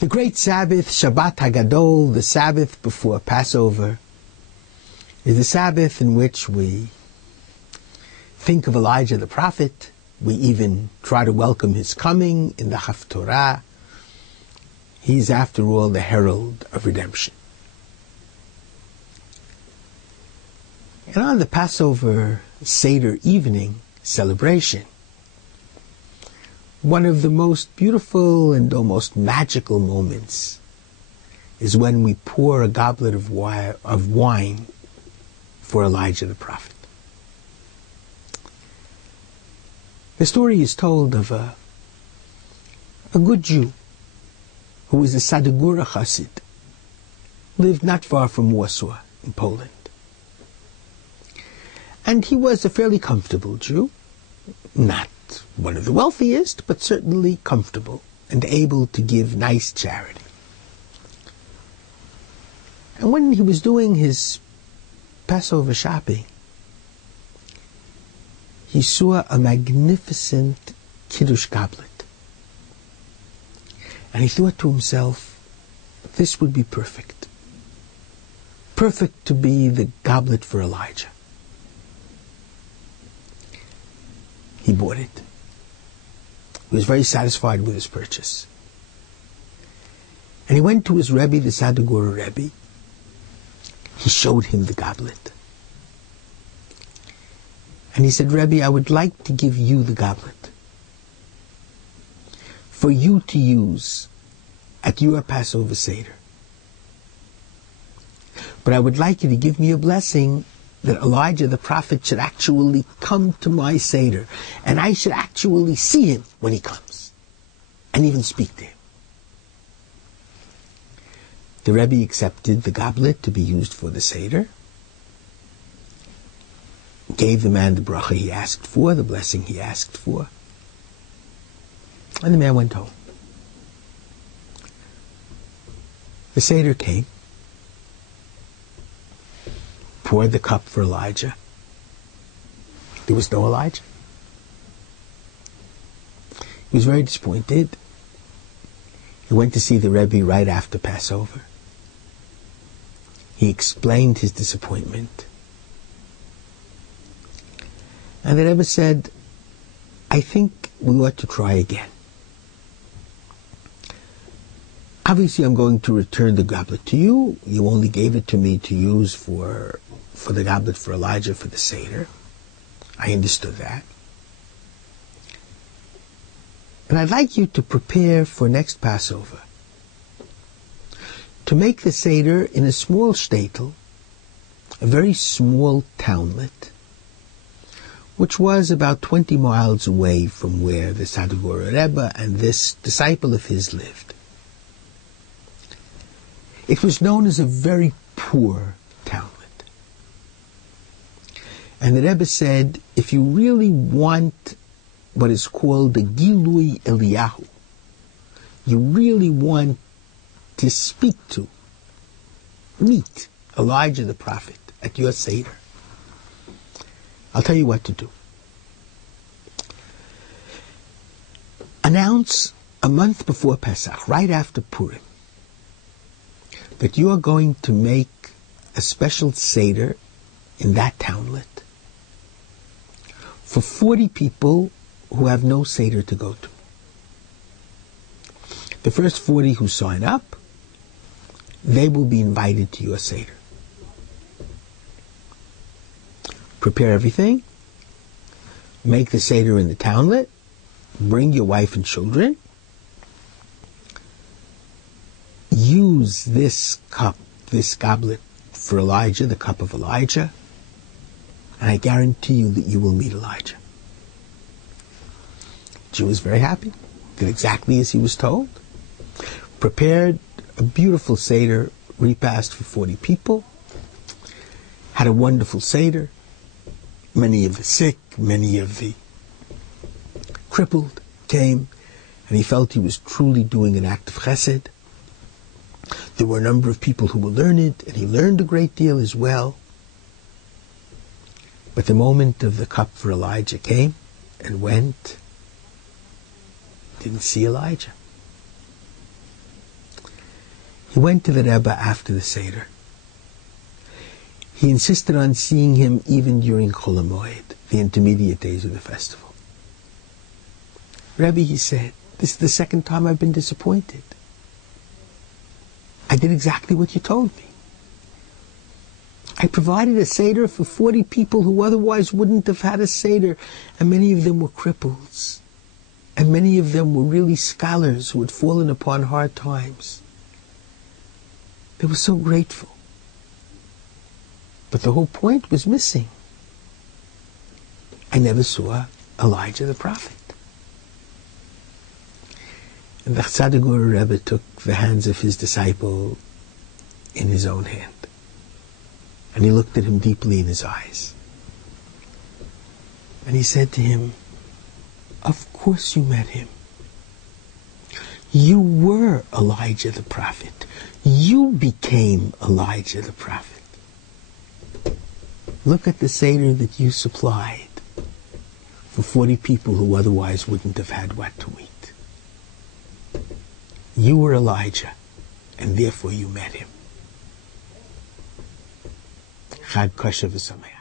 The great Sabbath, Shabbat HaGadol, the Sabbath before Passover, is the Sabbath in which we think of Elijah the prophet. We even try to welcome his coming in the Haftorah. He's, after all, the herald of redemption. And on the Passover Seder evening celebration, one of the most beautiful and almost magical moments is when we pour a goblet of wine for Elijah the prophet. The story is told of a good Jew who was a Sadegura Chassid, lived not far from Warsaw in Poland. And he was a fairly comfortable Jew, not one of the wealthiest, but certainly comfortable and able to give nice charity. And when he was doing his Passover shopping, he saw a magnificent Kiddush goblet. And he thought to himself, this would be perfect. Perfect to be the goblet for Elijah. He bought it. He was very satisfied with his purchase. And he went to his Rebbe, the Sadegura Rebbe. He showed him the goblet. And he said, Rebbe, I would like to give you the goblet for you to use at your Passover Seder. But I would like you to give me a blessing that Elijah the prophet should actually come to my Seder, and I should actually see him when he comes, and even speak to him. The Rebbe accepted the goblet to be used for the Seder, gave the man the bracha he asked for, the blessing he asked for, and the man went home. The Seder came, poured the cup for Elijah. There was no Elijah. He was very disappointed. He went to see the Rebbe right after Passover. He explained his disappointment. And the Rebbe said, I think we ought to try again. Obviously, I'm going to return the goblet to you. You only gave it to me to use for the goblet for Elijah for the Seder. I understood that. And I'd like you to prepare for next Passover to make the Seder in a small shtetl, a very small townlet, which was about 20 miles away from where the Sadegura Rebbe and this disciple of his lived. It was known as a very poor townlet. And the Rebbe said, if you really want what is called the Gilui Eliyahu, you really want to speak to, meet Elijah the prophet at your Seder, I'll tell you what to do. Announce a month before Pesach, right after Purim, that you are going to make a special Seder in that townlet for 40 people who have no Seder to go to. The first 40 who sign up, they will be invited to your Seder. Prepare everything, make the Seder in the townlet, bring your wife and children, use this cup, this goblet for Elijah, the cup of Elijah, and I guarantee you that you will meet Elijah. The Jew was very happy, did exactly as he was told, prepared a beautiful Seder repast for 40 people, had a wonderful Seder. Many of the sick, many of the crippled came, and he felt he was truly doing an act of chesed. There were a number of people who were learned, and he learned a great deal as well. But the moment of the cup for Elijah came and went. Didn't see Elijah. He went to the Rebbe after the Seder. He insisted on seeing him even during Chol HaMoed, the intermediate days of the festival. Rebbe, he said, this is the second time I've been disappointed. I did exactly what you told me. I provided a Seder for 40 people who otherwise wouldn't have had a Seder, and many of them were cripples. And many of them were really scholars who had fallen upon hard times. They were so grateful. But the whole point was missing. I never saw Elijah the prophet. And the Tzaddik Rebbe took the hands of his disciple in his own hand. And he looked at him deeply in his eyes. And he said to him, of course you met him. You were Elijah the prophet. You became Elijah the prophet. Look at the Seder that you supplied for 40 people who otherwise wouldn't have had what to eat. You were Elijah, and therefore you met him. Chag kosher v'sameach.